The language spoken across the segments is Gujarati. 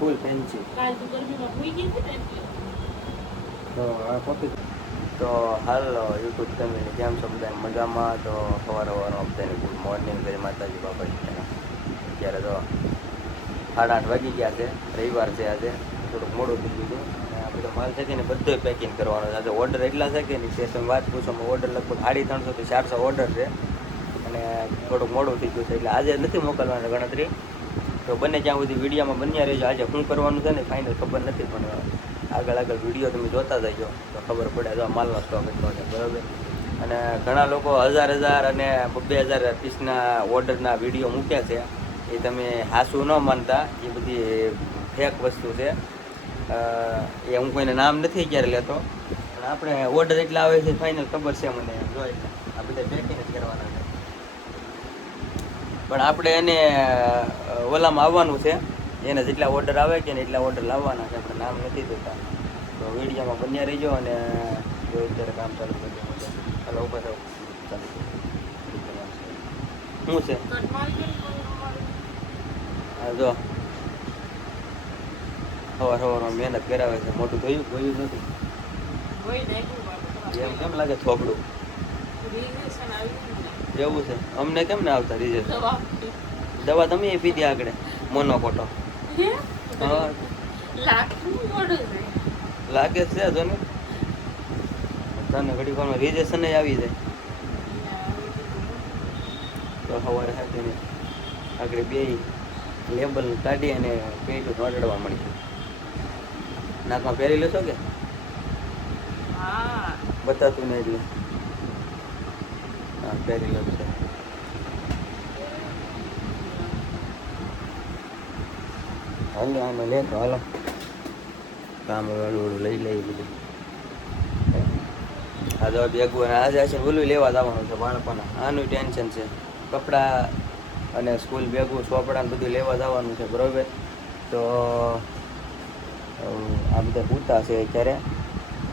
ફૂલ ફેન્સી. તો આ કોપી. તો હાલો યુટ્યુબ ફેમિલી, કેમ છો બધા મજામાં? તો સવારમાં બધાને ગુડ મોર્નિંગ, જય માતાજી બાપા. અત્યારે તો 8:30 વાગી ગયા છે, રવિવાર છે આજે, થોડુંક મોડું થઈ ગયું અને આ બધો માલ છે કે ને બધો પેકિંગ કરવાનો છે આજે. ઓર્ડર એટલા છે કે નહીં તે તમે વાત પૂછો. ઓર્ડર લગભગ 350 થી 400 ઓર્ડર છે અને થોડુંક મોડું થઈ ગયું છે એટલે આજે નથી મોકલવાની ગણતરી. તો બને ત્યાં સુધી વિડીયોમાં બન્યા રહેજો. આજે શું કરવાનું છે ને ફાઇનલ ખબર નથી, પણ આગળ વિડીયો તમે જોતા જજો તો ખબર પડે. જો માલનો સ્ટોક એટલો છે બરાબર. અને ઘણા લોકો 1000 અને 2000 પીસના ઓર્ડરના વિડીયો મૂક્યા છે, એ તમે હાસું ન માનતા, એ બધી ફેક વસ્તુ છે. એ હું કોઈને નામ નથી ક્યારે લેતો, પણ આપણે ઓર્ડર એટલા આવે છે ફાઇનલ ખબર છે મને. જો આ બધા પેકિંગ જ કરવાના છે, પણ આપણે એને ઓલામાં આવવાનું છે, એને જેટલા ઓર્ડર આવે કે ને એટલા ઓર્ડર લાવવાના છે. આપણે નામ નથી દેતા, તો વિડીયોમાં બન્યા રહીજો. અને જો અત્યારે કામ ચાલુ કરી દે ચાલો ઉભા થાવ. ચાલુ શું છે? હા જો સવારમાં મહેનત કરાવે છે. મોટું ધોયું નથી એમ કેમ લાગે થોબડું એવું છે? અમને કેમ ને આવતા રિઝલ્ટ? દવા તમે એ પીધી આગળ મોનોકોટો? હા લાગે છે જો ને તને ઘડી વાર રિજેક્શન આવી જાય તો સવારે સાથે આગળ બે લેબલ કાઢી અને પેટું નોડવા મળી. નાકમાં પહેરી લેશો કે બતાતું નહીં એટલે હા પહેરી લો છે. હાલો આને લેતો હાલો, કામ વાળું લઈ લઈ બધું. આ તો ભેગું આજે છે ઓલું લેવા જવાનું છે બાળકોને, આનું ટેન્શન છે. કપડાં અને સ્કૂલ ભેગું ચોપડા ને બધું લેવા જવાનું છે બરાબર. તો આ બધા પૂતા છે અત્યારે,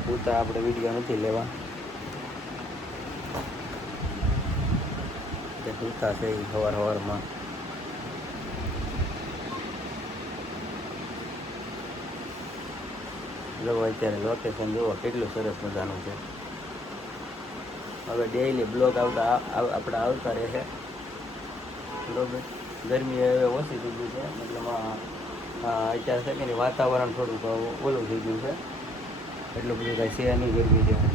પૂતા આપણે વિડીયો નથી લેવા. પૂતા છે એ સવારમાં જુઓ. અત્યારે લોકેશન જુઓ કેટલું સરસ મજાનું છે. હવે ડેઈલી બ્લોગ આપણે આવતા રહેશે બરોબર. ગરમી હવે ઓછી થઈ ગઈ છે, મતલબ અત્યારે છે કે વાતાવરણ થોડુંક ઓલું થઈ ગયું છે, એટલું બધું કાંઈ છે નહીં ગરમી જેવું.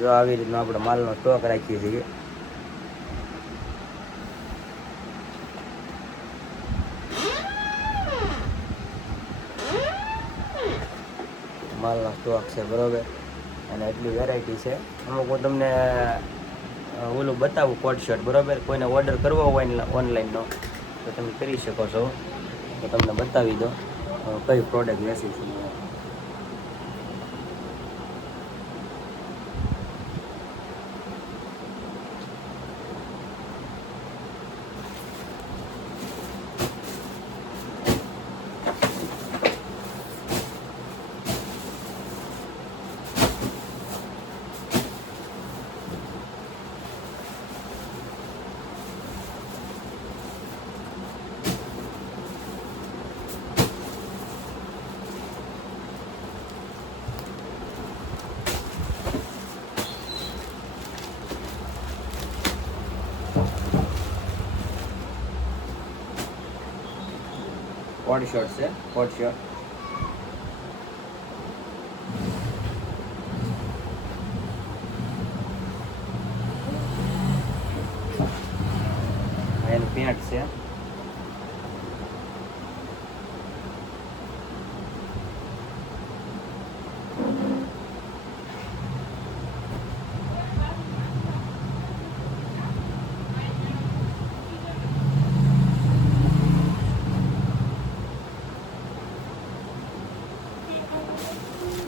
જો આવી રીતનો આપણે માલનો સ્ટોક રાખીએ છીએ. માલનો સ્ટોક છે બરાબર, અને એટલી વેરાયટી છે. અમુક હું તમને ઓલું બતાવું કોટ શર્ટ બરાબર. કોઈને ઓર્ડર કરવો હોય ઓનલાઈનનો તો તમે કરી શકો છો. તો તમને બતાવી દો કઈ પ્રોડક્ટ લેશી છું. કોટ શર્ટ છે, કોટ શર્ટ એનું પેન્ટ છે.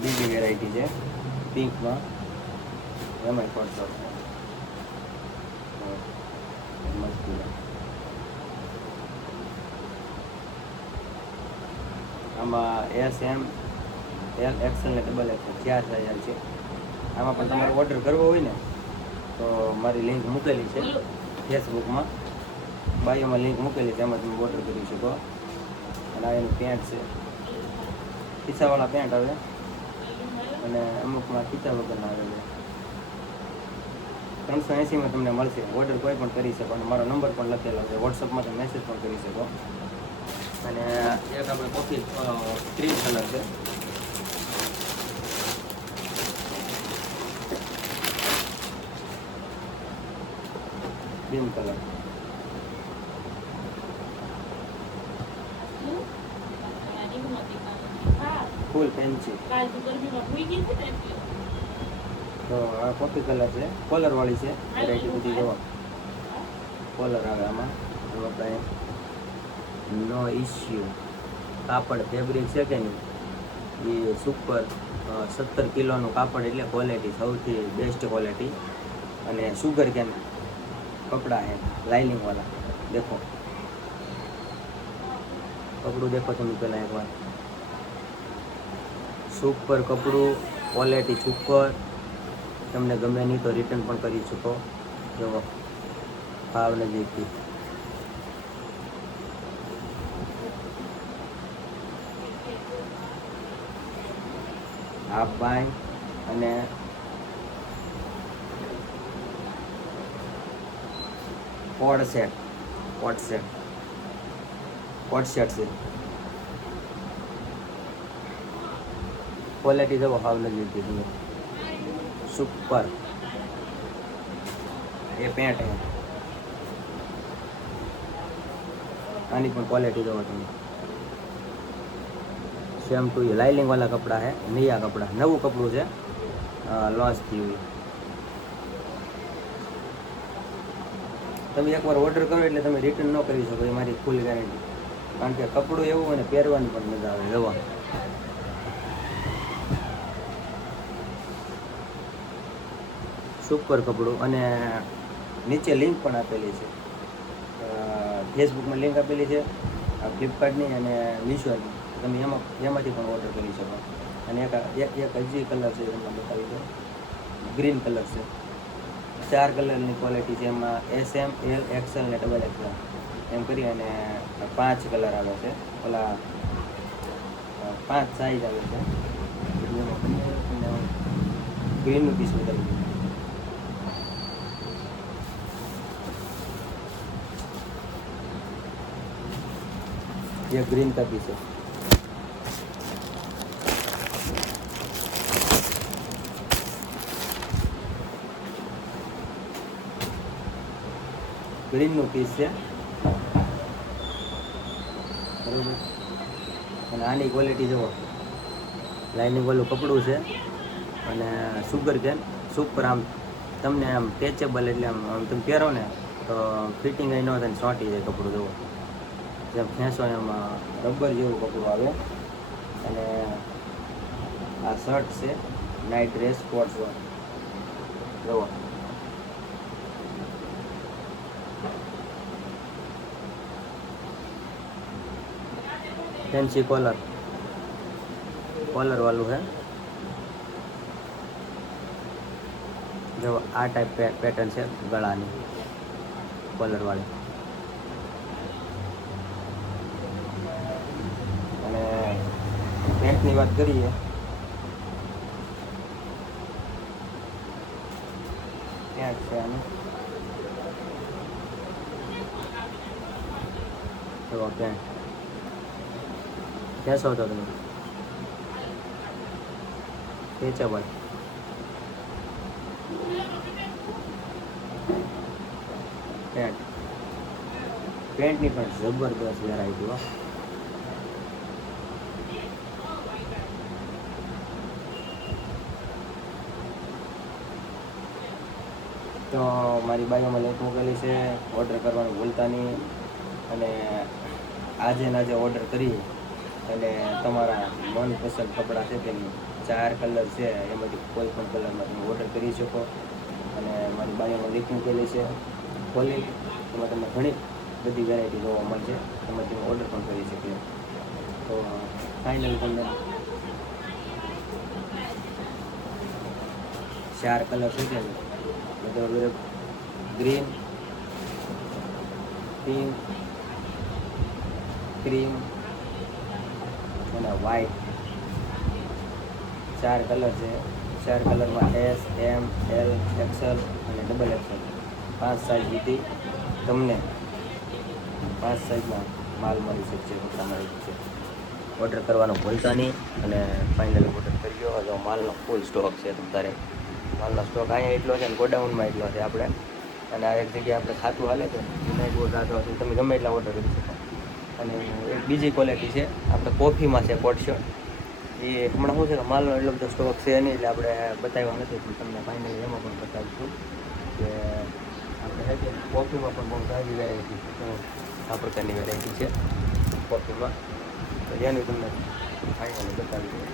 બીજી વેરાયટી છે પિંકમાં, એમાંય કોટ શર્ટ મસ્ત. આમાં એસ એમ એલ એક્સએલ ને ડબલ એક્સએલ 4 સાઈઝ છે. આમાં પણ તમારે ઓર્ડર કરવો હોય ને તો મારી લિંક મૂકેલી છે ફેસબુકમાં, બાયોમાં લિંક મૂકેલી છે, એમાં તમે ઓર્ડર કરી શકો. અને આ એનું પેન્ટ છે, ખીચાવાળા પેન્ટ આવે અને અમુકમાં ખીચા વગરના આવે છે. 380માં તમને મળશે. ઓર્ડર કોઈ પણ કરી શકો અને મારો નંબર પણ લખેલો છે. વોટ્સઅપમાં તમે મેસેજ પણ કરી શકો. અને એક આપણે કોફી ક્રીમ કલર છે, ક્રીમ કલર ફૂલ પેન્સિલ. તો આ કોફી કલર છે, કોલર વાળી છે. વેરાયટી બધી જોવા કોલર આવે આમાં. એમાં કાંઈ નો ઇસ્યુ. કાપડ ફેબ્રિક છે કે નહીં એ સુપર. 17 કિલોનું કાપડ એટલે ક્વોલિટી સૌથી બેસ્ટ ક્વોલિટી. અને સુગર કેન કપડાં है लाइनिंग वाला. देखो कपड़ू देखो तुम पहला एक बार. सुपर कपड़ू, क्वॉलिटी सुपर. તમને ગમે નહીં તો રિટર્ન પણ કરી શકો. જો ભાવ નજીકથી હાફ બાય અને કોડ સેટ છે. ક્વોલિટી જુઓ ભાવ નજીકથી તમે. सुपर ये पेंट है. आनी पण क्वालिटी जो तुम सेम टू ये लाइनिंग वाला कपड़ा है. नया कपड़ा नवू कपड़ू है, लॉन्च थी हुई. તમે એકવાર ઓર્ડર કરો એટલે તમે રિટર્ન ન કરી શકો, એ મારી ફૂલ ગેરંટી. કારણ કે કપડું એવું અને પહેરવાની પણ મજા આવે. જવા સુપર કપડું. અને નીચે લિંક પણ આપેલી છે, ફેસબુકમાં લિંક આપેલી છે, ફ્લિપકાર્ટની અને મીશોની. તમે એમાંથી પણ ઓર્ડર કરી શકો. અને એક હજી કલર છે, એમાં બતાવી દો. ગ્રીન કલર છે. 4 કલરની ક્વોલિટી છે. એમાં SM, L, XL ને XXL એમ કરી અને 5 કલર આવે છે. ઓલા 5 સાઈઝ આવે છે. ગ્રીનનું પીસ બતાવી દો. ये ग्रीन का पीस है. ग्रीन નું પીસ છે બરોબર. અને આની ક્વોલિટી જુઓ. લાઇનિંગ વાળું કપડું છે અને સુગર કેન સુપર. આમ તમને આમ ટેચેબલ એટલે આમ તમે પહેરો ને તો ફિટિંગ અહીં ન થાય ને ચોંટી જાય કપડું. જુઓ જેમ ખેંચો એમાં રબર જેવું કપડું આવે. અને આ શર્ટ છે, નાઇટ ડ્રેસ સ્પોર્ટ્સ વોર. જુઓ फैंसी कॉलर वालू है. जो आ टाइप पैटर्न છે ગળાની કોલર વાળી. અને પેન્ટની વાત કરીએ પેન્ટ છે આનું. તો પેન્ટ कैसा होता तुम्हें टेचेबल. પેન્ટની પણ જબરદસ્ત વેરાયટી હો. તો મારી બાજુમાં લિંક મૂકેલી છે, ઓર્ડર કરવાનું ભૂલતા નહીં. અને આજે ને આજે ઓર્ડર કરી અને તમારા મનપસંદ કપડાં છે તેની 4 કલર છે, એમાંથી કોઈ પણ કલરમાં તમે ઓર્ડર કરી શકો. અને મારી બાજુમાં લિંક મૂકેલી છે, ખોલી એમાં તમને ઘણી બધી વેરાયટી જોવા મળશે. એમાંથી તમે ઓર્ડર પણ કરી શકીએ. તો ફાઇનલ તમને 4 કલર છે કે બધો ગ્રીન, પિંક, ક્રીમ અને વ્હાઈટ 4 કલર છે. 4 કલરમાં S, M, L, XL અને ડબલ XL 5 સાઇઝ સુધી તમને 5 સાઇઝમાં માલ મળી શકશે. કપડાં મળી શકશે. ઓર્ડર કરવાનો ભૂલતા નહીં અને ફાઇનલ ઓર્ડર કરી લો. જો માલનો ફૂલ સ્ટોક છે. તમારે માલનો સ્ટોક અહીંયા એટલો છે ને ગોડાઉનમાં એટલો છે આપણે. અને આ એક જગ્યાએ આપણે ખાતું હાલે છે યુનાઇટ બોર્ડ રાતો તમે ગમે એટલા ઓર્ડર કરી શકો. અને એક બીજી ક્વોલિટી છે આપણે કોફીમાં છે કોટ શર્ટ. એ હમણાં શું છે કે માલનો એટલો બધો સ્ટોક છે નહીં એટલે આપણે બતાવ્યો નથી, પણ તમને ફાઇનલી એમાં પણ બતાવીશું કે આપણે છે કે કોફીમાં પણ બહુ સારી વેરાયટી આ પ્રકારની વેરાયટી છે કોફીમાં. તો એનું તમને ફાઇનલી બતાવી દઉં.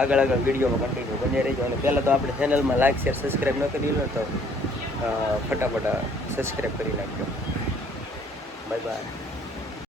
આગળ વિડીયોમાં કન્ટિન્યુ બની રહેજો. અને પહેલાં તો આપણે ચેનલમાં લાઈક શેર સબસ્ક્રાઈબ ન કરી લો તો ફટાફટ સબસ્ક્રાઈબ કરી નાખજો. Bye bye.